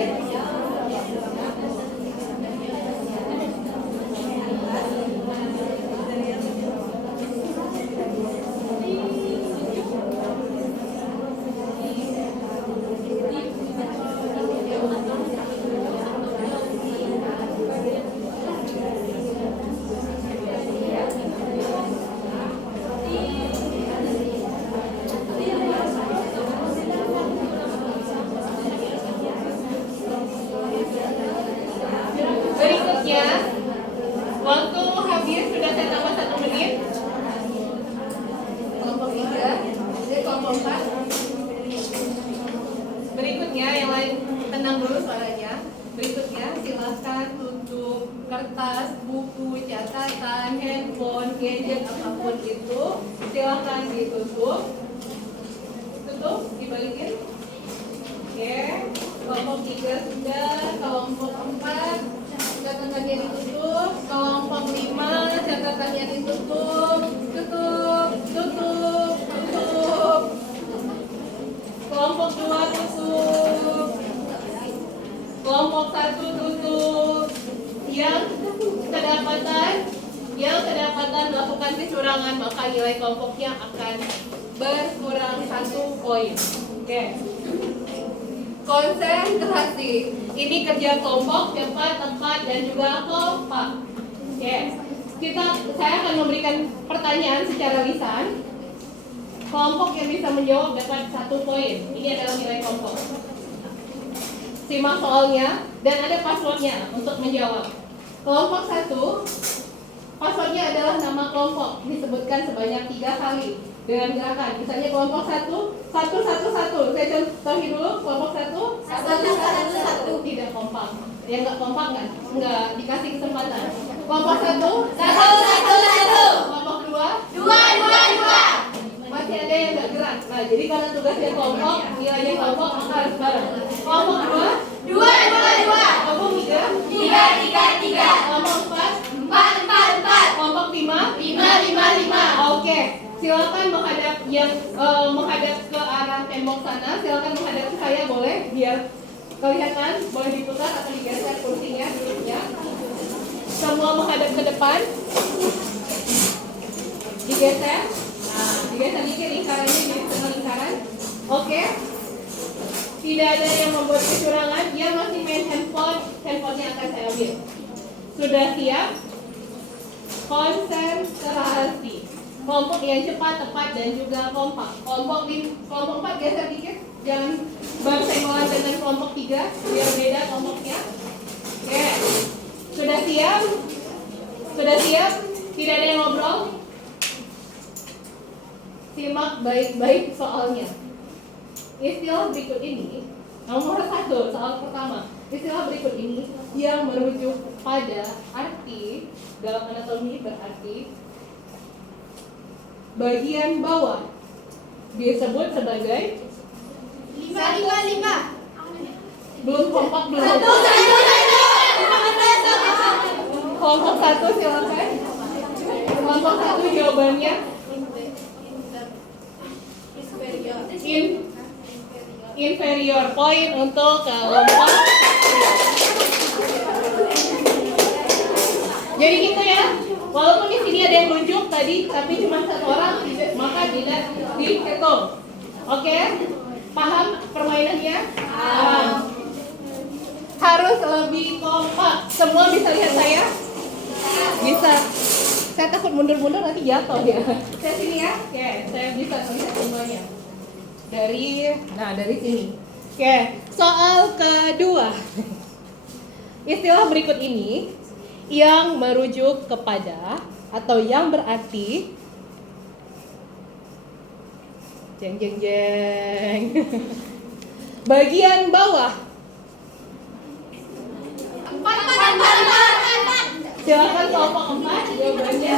dikit. Berikutnya, waktu habis sudah saya tambah 1 menit. Kelompok 3, kelompok 4. Berikutnya, yang lain tenang dulu suaranya. Berikutnya, silakan tutup kertas, buku, catatan, handphone, gadget, apapun itu. Silakan ditutup. Tutup, dibalikin. Oke, kelompok 3 sudah, kelompok 4. Catatannya ditutup, kelompok 5 catatannya ditutup, tutup. Kelompok 2 tutup, kelompok 1 tutup. Yang kedapatan melakukan kecurangan, maka nilai kelompoknya akan berkurang 1 poin. Oke. Konsentrasi. Ini kerja kelompok, cepat, tepat, dan juga kompak. Saya akan memberikan pertanyaan secara lisan. Kelompok yang bisa menjawab dapat 1 poin. Ini adalah nilai kelompok. Simak soalnya dan ada passwordnya untuk menjawab. Kelompok 1, passwordnya adalah nama kelompok, disebutkan sebanyak 3 kali dengan gerakan. Misalnya kelompok 1, 1. Saya contohin dulu kelompok 1, 1. Tidak kompak. Yang nggak kompak nggak dikasih kesempatan. Kelompok 1, 1. Kelompok 2, 2. Masih ada yang nggak gerak. Nah, jadi karena tugasnya kelompok, nilainya kelompok, maka harus bareng. Kelompok 2, 2. Kelompok 3, 3. Kelompok 4, 4. Kelompok 5. Oke. Silakan menghadap ke arah tembok sana. Silakan menghadap ke saya, boleh, biar kelihatan. Boleh diputar atau digeser kursinya, duduknya. Semua menghadap ke depan. Digeser. Nah, digeser dikit lingkarannya jadi setengah lingkaran. Oke. Tidak ada yang membuat kecurangan. Dia masih main handphone. Handphonenya akan saya ambil. Sudah siap? Konsentrasi. Kelompok yang cepat, tepat, dan juga kompak. Kelompok 4 geser dikit. Jangan bersenggolan dengan kelompok 3, biar beda kelompoknya. Oke. Sudah siap? Tidak ada yang ngobrol? Simak baik-baik soalnya. Istilah berikut ini, nomor 1, soal pertama. Istilah berikut ini yang merujuk pada arti, dalam anatomi berarti bagian bawah disebut sebagai 5. belum kompak belum. Kelompok 1 silakan. Kelompok 1 jawabannya inferior. Poin untuk kelompok. Jadi gitu ya. Walaupun di sini ada yang nunjuk tadi, tapi cuma 1 orang, maka tidak dihitung. Oke? Paham permainannya? Harus lebih kompak. Semua bisa lihat saya? Bisa. Saya takut mundur-mundur nanti jatuh ya. Saya sini ya. Oke, saya bisa melihat semuanya. Dari sini. Oke, soal kedua. Istilah berikut ini yang merujuk kepada atau yang berarti jeng bagian bawah. 4. Silakan kelompok 4 jawabannya.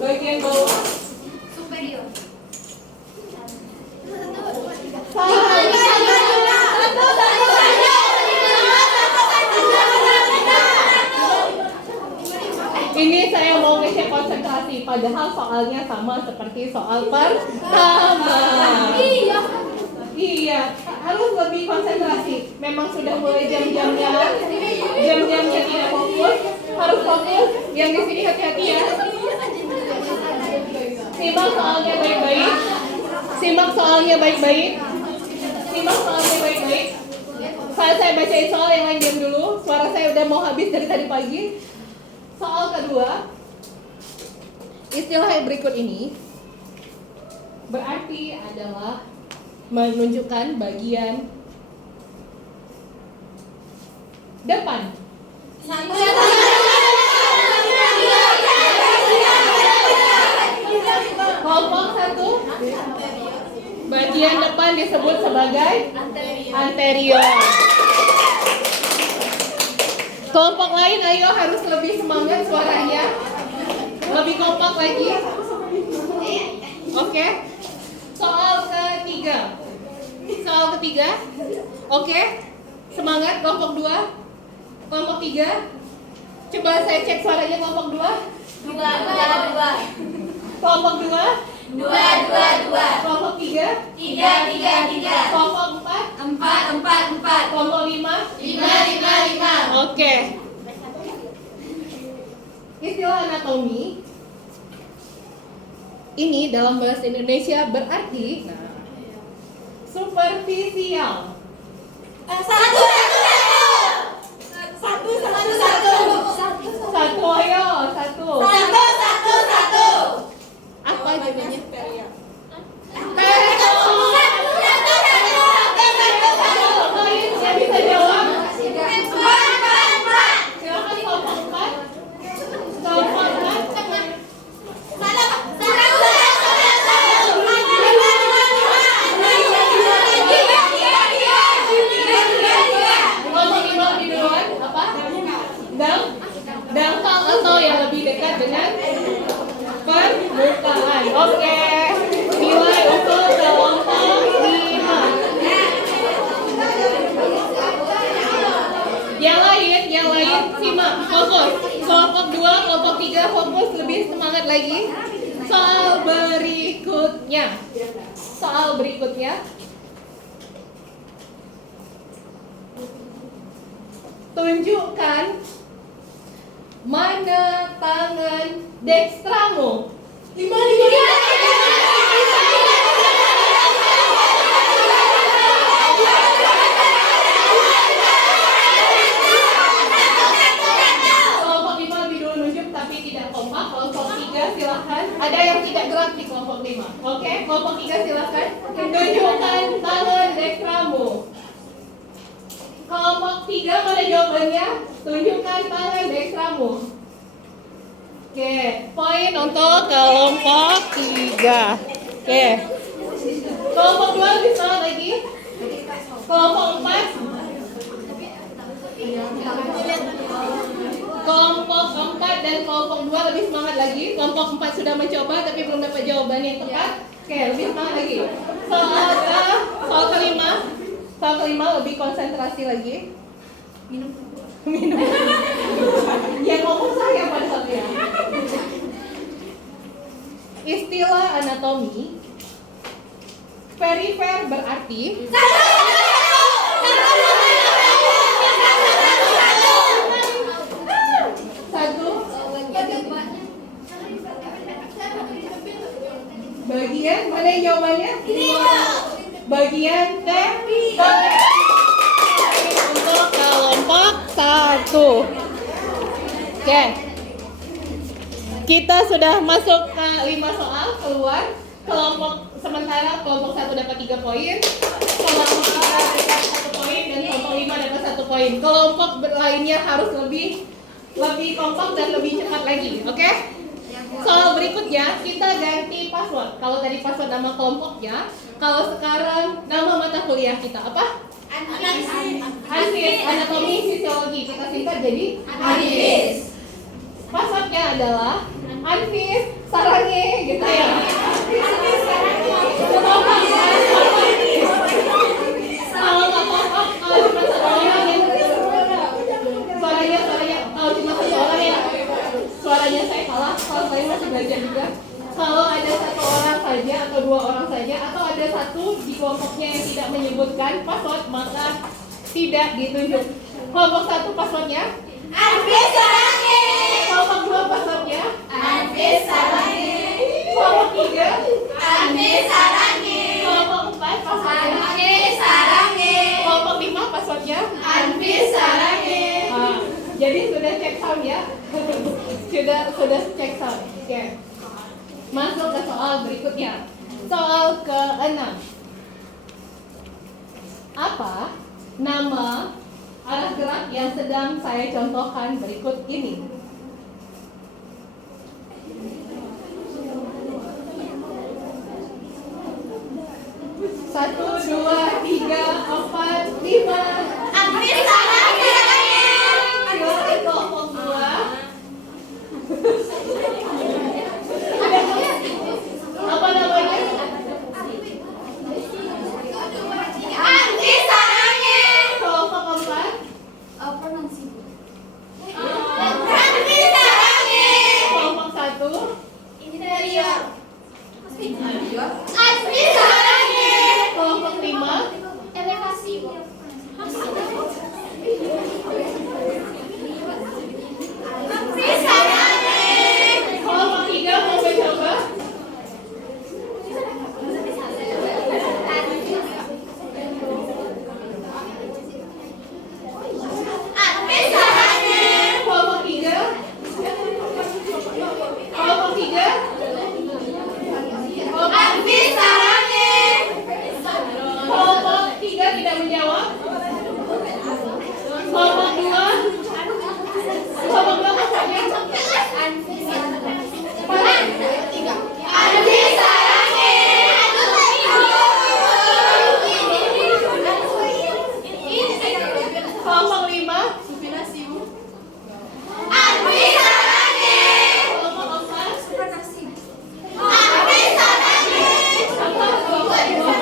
Bagian bawah Superior. Ini saya mau ngecek konsentrasi, padahal soalnya sama seperti soal pertama. Iya, harus lebih konsentrasi. Memang sudah mulai jam-jamnya tidak fokus, harus fokus. Yang di sini hati-hati ya. Simak soalnya baik-baik. Simak soalnya baik-baik. Simak soalnya baik-baik. Saat saya bacain soal yang lain diam dulu. Suara saya udah mau habis dari tadi pagi. Soal kedua, istilah yang berikut ini berarti adalah menunjukkan bagian depan. Kelompok 1, bagian depan disebut sebagai anterior. Kelompok lain, ayo harus lebih semangat suaranya, lebih kompak lagi. Oke. Soal ketiga. Oke. Semangat kelompok 2. Kelompok 3. Coba saya cek suaranya kelompok 2. 2. Kelompok 2. 2. Kelompok 3. 3. Kelompok 4. 4. Kelompok 5. 5. Oke. Istilah anatomi ini dalam bahasa Indonesia berarti superficial. Satu, ayo, satu. Apa jadinya? Yang bisa jawab? Silakan kelompok 4. Kelompok 4. Kelompok 5 lebih duluan, apa? Dangkal atau yang lebih dekat dengan permukaan. Oke. Nilai untuk kelompok 5. Yang lain simak, fokus. Kelompok 2, kelompok 3 fokus, lebih semangat lagi. Soal berikutnya. Tunjukkan mana tangan dextramu. 5. Kelompok 5 lebih dulu nunjuk tapi tidak kompak. Kelompok 3 silahkan. Ada yang tidak gerak di kelompok 5. Oke, kelompok 3 silahkan. Tunjukkan tangan dextramu. Kelompok 3 mana jawabannya? Tunjukkan tangan dextramu. Oke, poin untuk kelompok 3. Oke. Kelompok 2 lebih semangat lagi. Kelompok 4. Kelompok 4 dan kelompok 2 lebih semangat lagi. Kelompok 4 sudah mencoba tapi belum dapat jawaban yang tepat. Oke, lebih semangat lagi. Soal kelima lebih konsentrasi lagi. Minum. Yang ngomong saya pada saatnya. Istilah anatomi perifer berarti bagian mana yang jawabannya? Bagian untuk kelompok 1. Oke. Kita sudah masuk ke 5 soal keluar. Sementara kelompok 1 dapat 3 poin, kelompok 3 dapat 1 poin dan kelompok 5 dapat 1 poin. Kelompok lainnya harus lebih kompak dan lebih cepat lagi. Oke? Soal berikutnya kita ganti password. Kalau tadi password nama kelompoknya, kalau sekarang nama mata kuliah kita apa? Anfis, anatomi fisiologi. Kita singkat jadi Anfis. Passwordnya adalah Anfis Sarange gitu ya. Kalau nggak kompak, kalau cuma satu orang yang suaranya kalau cuma satu orang yang suaranya saya kalah, kalau saya masih belajar juga. Kalau ada 1 orang saja atau 2 orang saja atau ada 1 di kelompoknya yang tidak menentukan password maka tidak ditunjuk. Kelompok 1 passwordnya, Anfis Sarangi. kelompok 2 passwordnya, Anfis Sarangi. kelompok 3, Anfis Sarangi. kelompok 4 passwordnya, Anfis Sarangi. kelompok 5 passwordnya. Anfis Sarangi. Nah, jadi sudah cek sound ya. sudah cek sound. Oke. Masuk ke soal berikutnya. Soal ke-6. Apa nama arah gerak yang sedang saya contohkan berikut ini? Satu, dua, tiga, empat, lima. Anfis Sarangi. Silakan kelompok 2. Apa namanya? Anfis Sarangi. Kelompok 4. Anfis Sarangi. Kelompok 1. Interior. Anfis Sarangi. Kelompok 5. Elevasi. Anfis Sarangi. Kelompok 3 mau mencoba? Anfis Sarangi. Kelompok 3. Kelompok 3. Anfis Sarangi. Kelompok 3 tidak menjawab. Kelompok 2. Kelompok 2 maksudnya? Anfis Sarangi. Kelompok 5. Anfis Sarangi. Kelompok 4. Anfis Sarangi. Apa? Kelompok 2.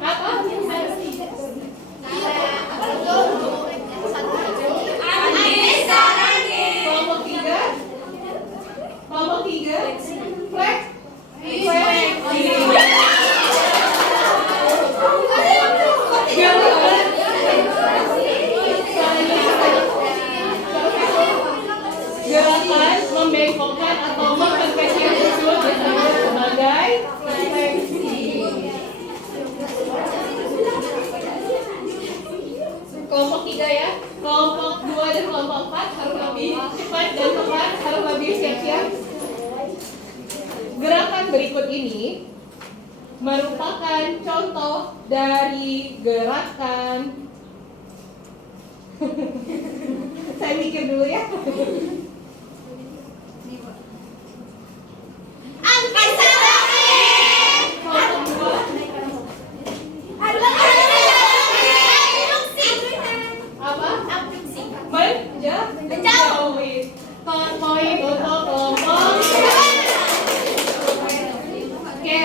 Apa? Anfis Sarangi. Kelompok 3. Kelompok 3. Flex. Gerakan membengkokkan atau mengkonversi usul disebut sebagai fleksi. Kelompok 3 ya. Kelompok 2 dan kelompok 4 harus lebih cepat dan tepat, harus lebih siap-siap. Gerakan berikut ini merupakan contoh dari gerakan. Saya mikir dulu ya. Anfis Sarangi. Kelompok 2. Apa? Menjauhi. Poin untuk kelompok. Oke.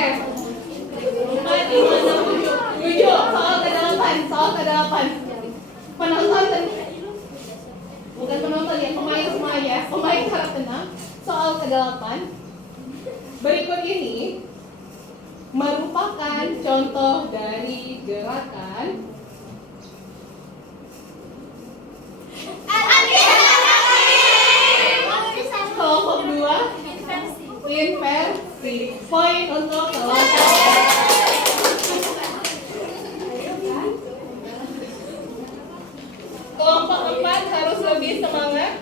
4, 5, 6, 7. Soal ke-8. Penonton bukan penonton ya, pemain semua ya. Pemain harap tenang. Soal ke-8. Berikut ini merupakan contoh dari gerakan kelompok 2 inversi. Poin untuk kelompok. Kelompok 4 harus lebih semangat.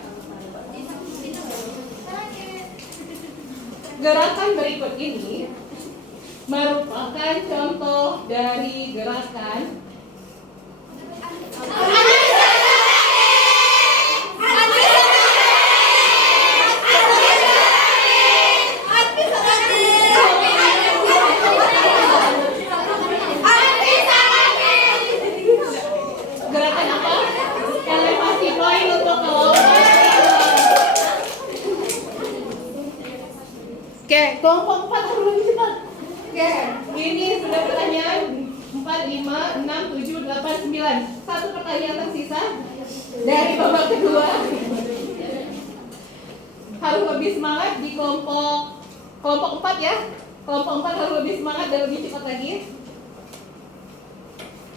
Gerakan berikut ini merupakan contoh dari gerakan gerakan apa? Elevasi. Poin untuk kelompok. Oke, kelompok 4 harus lebih cepat. Oke, ini sudah pertanyaan 4, 5, 6, 7, 8, 9. Satu pertanyaan tersisa dari babak kedua. Harus lebih semangat di kelompok 4 ya. Kelompok 4 harus lebih semangat dan lebih cepat lagi.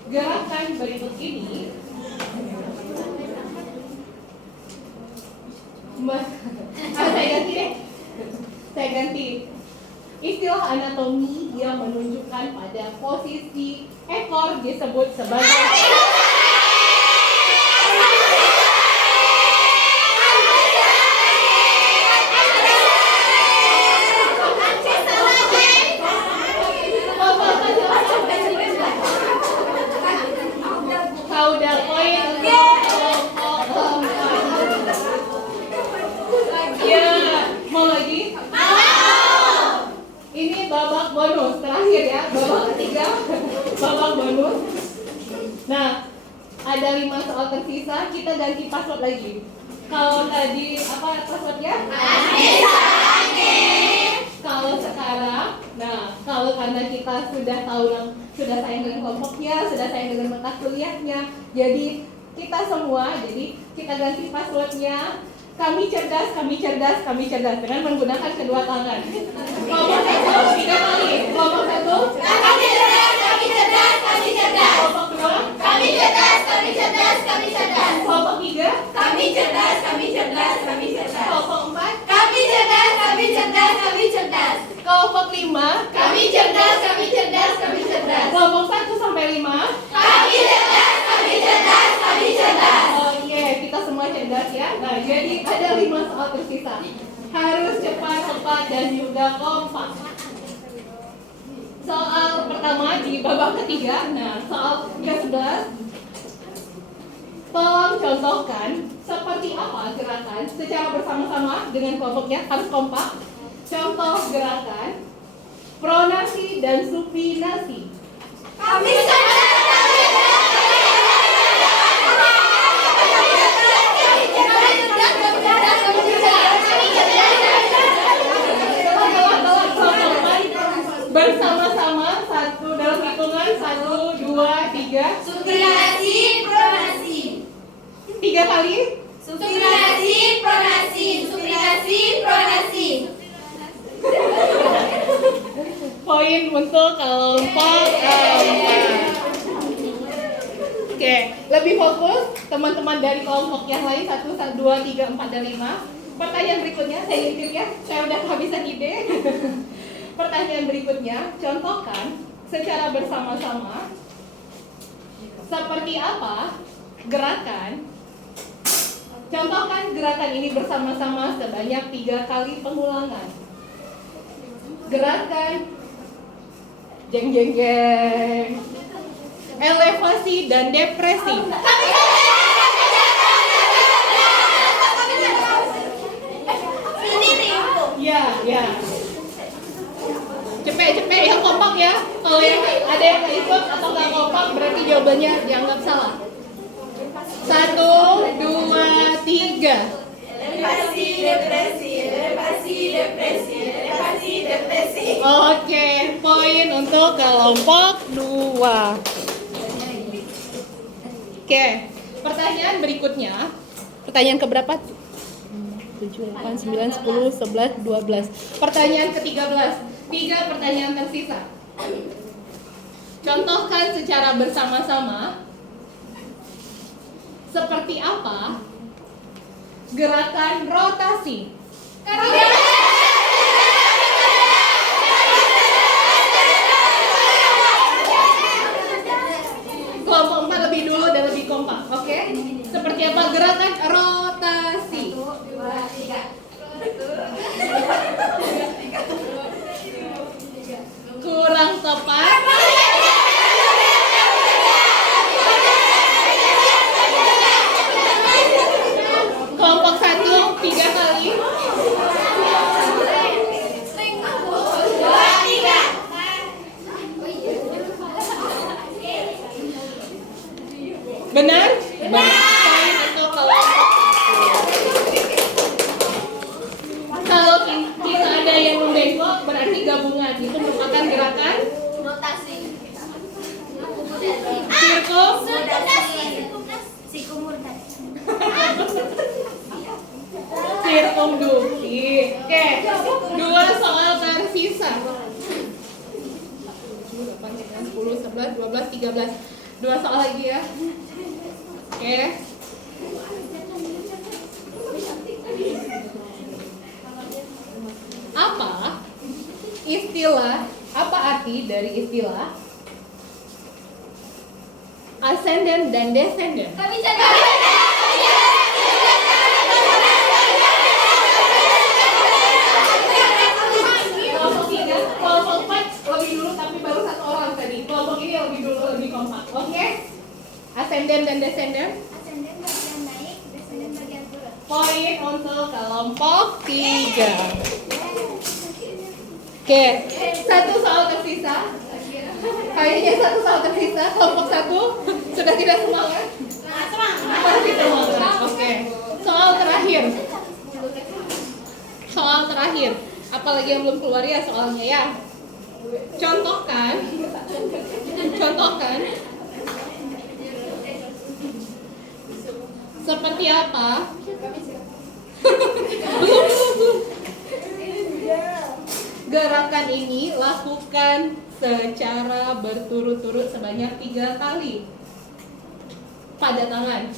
gerakan berikut ini saya ganti deh. Saya ganti. Istilah anatomi yang menunjukkan pada posisi ekor disebut sebagai Kauda poin untuk kelompok 4. Ya, mau lagi? Ini babak bonus terakhir ya, babak ketiga, babak bonus. Nah, ada 5 soal tersisa, kita ganti password lagi. Kalau tadi apa passwordnya? Kalau sekarang, nah kalau karena kita sudah tahu, sudah sayang dengan kelompoknya, sudah sayang dengan mata kuliahnya, jadi kita semua, jadi kita ganti passwordnya. Kami cerdas, kami cerdas, kami cerdas dengan menggunakan kedua tangan. Kelompok 1 3 kali. Kelompok 1. Kami cerdas, kami cerdas, kami cerdas. Kelompok 2. Kami cerdas, kami cerdas, kami cerdas. Kelompok 3. Kami cerdas, kami cerdas, kami cerdas. Kelompok 4. Kami cerdas, kami cerdas, kami cerdas. Kelompok 5. Kami cerdas, kami cerdas, kami cerdas. Kelompok 1 sampai 5. Kami cerdas, kami cerdas, kami cerdas. Oke, kita semua cerdas ya. Nah, jadi ada 5 soal tersisa. Harus cepat, tepat, dan juga kompak. Soal pertama di babak ketiga. Nah, soal ke-11. Tolong contohkan seperti apa gerakan secara bersama-sama dengan kelompoknya, harus kompak. Contoh gerakan pronasi dan supinasi. Kami cerdas, kami cerdas, bersama-sama satu dalam hitungan 1, 2, 3. supinasi, pronasi. 3 kali. Supinasi, pronasi, supinasi, pronasi. Poin untuk kelompok 4. Oke, lebih fokus teman-teman dari kelompok yang lain 1, 2, 3, 4, dan 5. Pertanyaan berikutnya, saya intip ya, saya udah kehabisan ide. Pertanyaan berikutnya, contohkan secara bersama-sama seperti apa gerakan. Contohkan gerakan ini bersama-sama sebanyak 3 kali pengulangan. Gerakan jeng jeng jeng, elevasi dan depresi. Ya. Cepet yang kompak ya. Kalau yang ada yang nggak ikut atau nggak kompak berarti jawabannya dianggap salah. 1, 2, 3. Elevasi, depresi, elevasi, depresi, elevasi, depresi. Oke, poin untuk kelompok 2. Oke, pertanyaan berikutnya. Pertanyaan keberapa? 7, 8, 9, 10, 11, 12. Pertanyaan ke-13. 3 pertanyaan tersisa. Contohkan secara bersama-sama seperti apa gerakan rotasi. Kelompok 4 lebih dulu dan lebih kompak, oke? Seperti apa gerakan rotasi? 1, 2, 3. Kurang tepat. Kelompok 1 3 kali. 2, 3. Benar? Poin untuk kelompok. Kalau kita ada yang membengkok berarti gabungan. Itu merupakan gerakan Rotasi. sirkum. Sirkumduksi. Oke, 2 soal tersisa. 7, 8, 9, 10, 11, 12, 13. 2 soal lagi ya. Oke. Apa arti dari istilah ascendant dan descendant? Kami canda. Kelompok 3, kelompok 4 lebih dulu tapi baru 1 orang tadi. Kelompok ini lebih dulu, lebih kompak. Oke? Ascendant dan descendant. Ascendant bagian naik, descendant bagian turun. Poin untuk kelompok 3. Oke, 1 soal tersisa. Kayaknya 1 soal tersisa. Kelompok 1 sudah tidak semangat. Masih semangat. Oke. Soal terakhir. Soal terakhir. Apalagi yang belum keluar ya soalnya ya. Contohkan. Seperti apa? Belum. Gerakan ini lakukan secara berturut-turut sebanyak 3 kali pada tangan.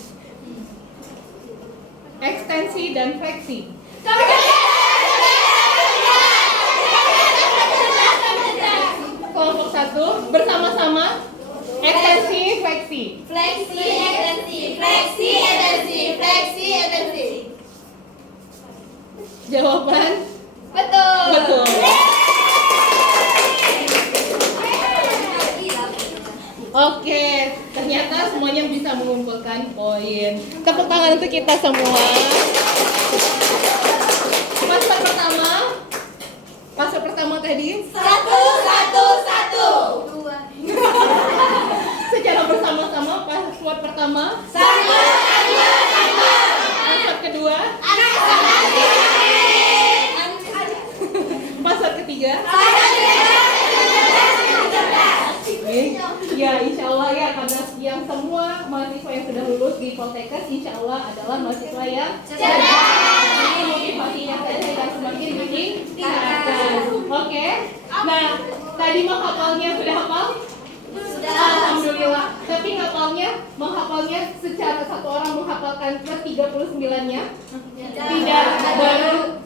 Ekstensi dan fleksi. Kelompok 1 bersama-sama ekstensi, fleksi. Fleksi, ekstensi, fleksi, ekstensi, fleksi, ekstensi. Jawaban Betul. betul. Oke, ternyata semuanya bisa mengumpulkan poin. Tepuk tangan untuk kita semua. Fase pertama tadi Satu. secara bersama-sama. Password pertama, Sama. password kedua, password ketiga. Ya, insya Allah ya, karena yang semua mahasiswa yang sudah lulus di Poltekkes insya Allah adalah mahasiswa yang Ini motivasinya saja dan semakin ditingkatkan. Oke. Nah, tadi menghafalnya sudah hafal? Sudah. Alhamdulillah. Tapi menghafalnya secara 1 orang menghafalkan ke 39-nya. Tidak baru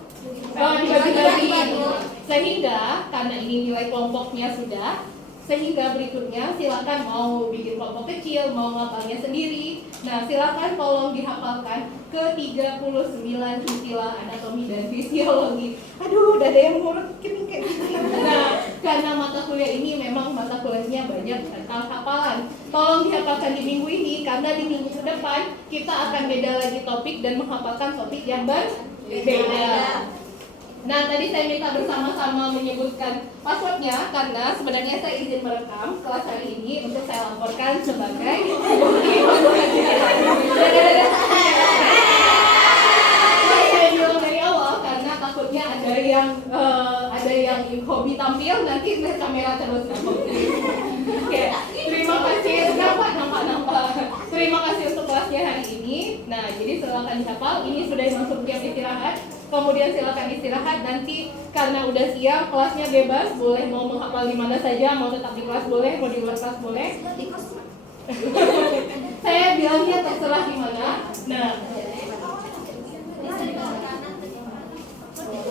dibagi-bagi. Sehingga karena ini nilai kelompoknya sudah, sehingga berikutnya silakan mau bikin kelompok kecil, mau ngapalnya sendiri. Nah, silakan tolong dihafalkan ke 39 istilah anatomi dan fisiologi. Aduh, udah ada yang ngurut kayak gitu. Nah, karena mata kuliah ini memang mata kuliahnya banyak tentang hafalan. Tolong dihafalkan di minggu ini karena di minggu ke depan kita akan beda lagi topik dan menghafalkan topik yang berbeda. Nah, tadi saya minta bersama-sama menyebutkan passwordnya karena sebenarnya saya izin merekam kelas hari ini untuk saya laporkan sebagai bukti pembelajaran. Saya bilang dari awal karena takutnya ada yang hobi tampil nanti lihat kamera terus. Oke, terima kasih. Nampak. Terima kasih untuk kelasnya hari ini. Nah, jadi silakan dihafal. Ini sudah masuk jam istirahat. Kemudian silakan istirahat, nanti karena udah siang kelasnya bebas, boleh mau menghafal di mana saja, mau tetap di kelas boleh, mau di luar kelas boleh. Saya bilangnya terserah di mana. Nah,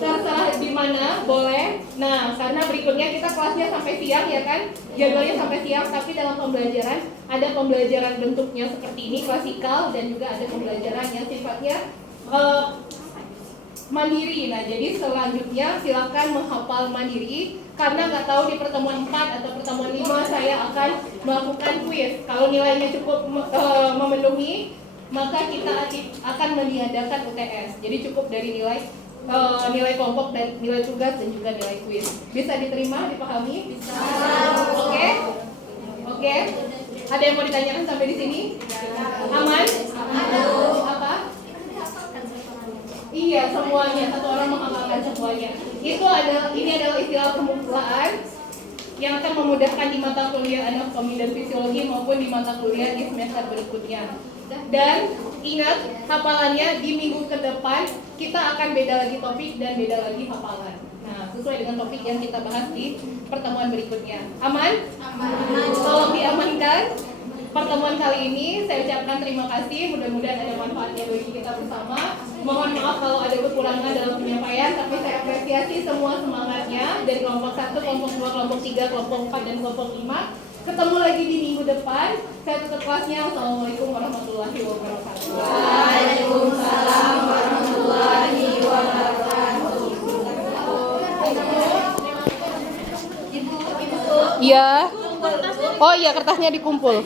terserah di mana boleh. Nah, karena berikutnya kita kelasnya sampai siang ya kan, jadwalnya sampai siang. Tapi dalam pembelajaran ada pembelajaran bentuknya seperti ini, klasikal, dan juga ada pembelajaran yang sifatnya mandiri. Nah, jadi selanjutnya silakan menghafal mandiri karena nggak tahu di pertemuan 4 atau pertemuan 5 saya akan melakukan kuis. Kalau nilainya cukup memenuhi, maka kita akan meniadakan UTS. Jadi cukup dari nilai kelompok dan nilai tugas dan juga nilai kuis. Bisa diterima, dipahami? Bisa. Oke. Ada yang mau ditanyakan sampai di sini? Aman? Apa? Iya, semuanya. 1 orang menghafalkan semuanya. Ini adalah istilah kemulaan yang akan memudahkan di mata kuliah anatomi dan fisiologi maupun di mata kuliah di semester berikutnya. Dan ingat, hafalannya di minggu ke depan kita akan beda lagi topik dan beda lagi hafalan. Nah, sesuai dengan topik yang kita bahas di pertemuan berikutnya. Aman? Aman. Tolong diamankan. pertemuan kali ini. Saya ucapkan terima kasih, mudah-mudahan ada manfaatnya bagi kita bersama. Mohon maaf kalau ada kekurangan dalam penyampaian, tapi saya apresiasi semua semangatnya dari kelompok 1, kelompok 2, kelompok 3, kelompok 4, dan kelompok 5. Ketemu lagi di minggu depan. Saya tutup kelasnya. Wassalamualaikum warahmatullahi wabarakatuh. Waalaikumsalam warahmatullahi wabarakatuh. Iya. Oh iya, kertasnya dikumpul.